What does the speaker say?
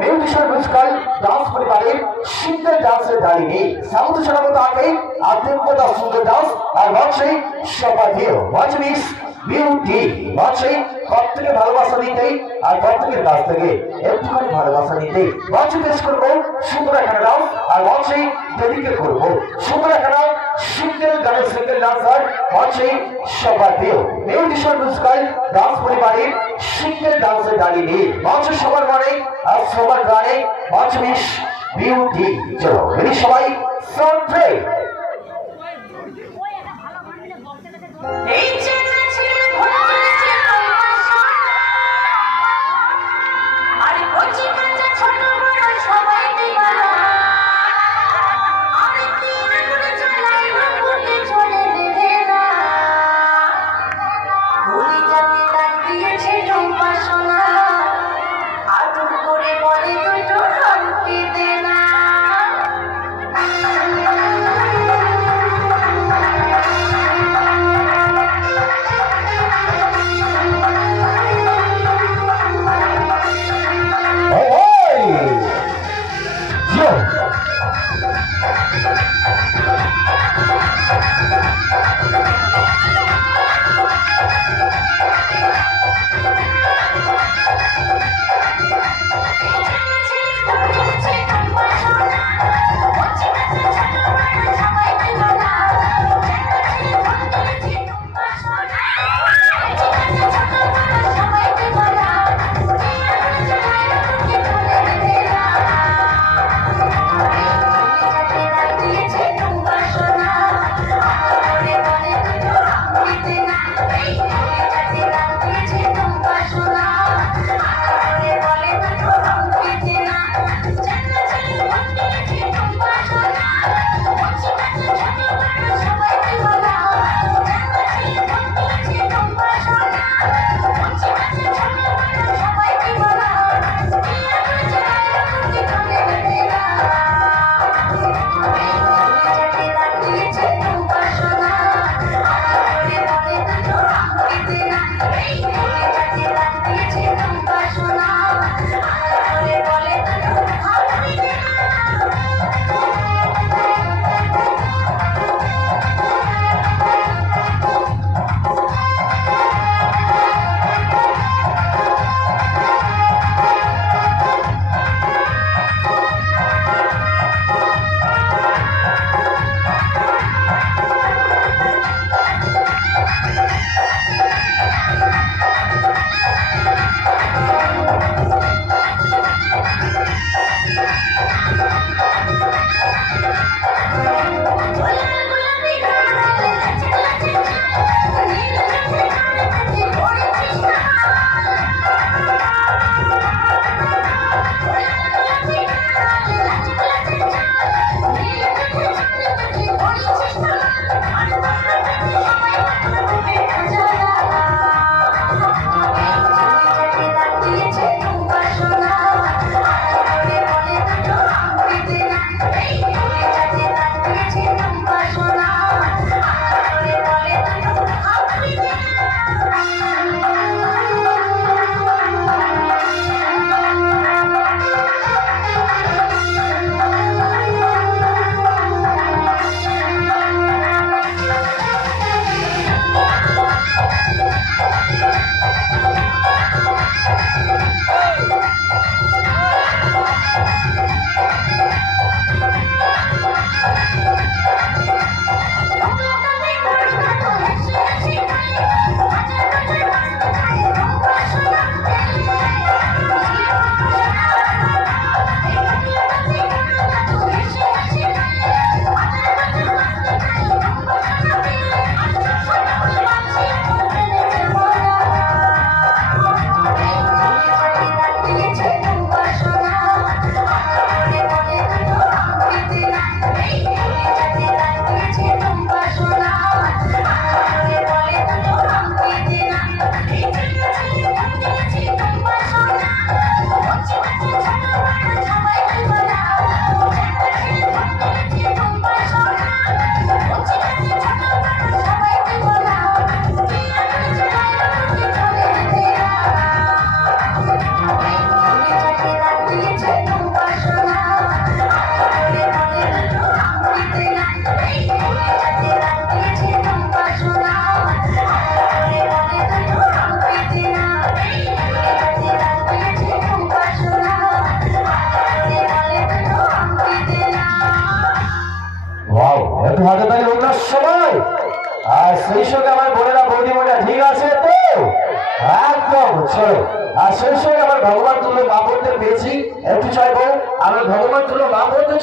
Musician musical dance পরিবারের single ডান্সের দাঁড়িয়ে স্বাগত জানাবো তাকে আত্মীয়তা সুন্দর ডান্স আর মঞ্চে সবাইও মঞ্চ মিস বিউটি মঞ্চে প্রত্যেকে ভালোবাসা দিতে আর প্রত্যেকের কাছ থেকে একটুখানি ভালোবাসা দিতে মঞ্চে পেশ করবো সুন্দর একটা ডান্স আর মঞ্চে ডেডিকেট করবো সুন্দর একটা সিঙ্গেল গানের সিঙ্গেল ডান্সার মঞ্চে সবাইও মিউজিশিয়ান মিউজিক্যাল ডান্স পরিবারের সিঙ্গেল ডান্সের দাঁড়িয়ে মঞ্চে সবার মানে আর সবার গানে মঞ্চ মিস বিউটি চলো রেডি সবাই সাউন্ড প্লে আর সেই সঙ্গে আমার বোনেরা বৌদিমণিরা ঠিক আছে তো একদম চলো। আর সেই সঙ্গে আমার ভগবান তুল্য মা বোনদের পেয়েছি, একটু চাইবো আমরা ভগবান তুল্য মা বোনদের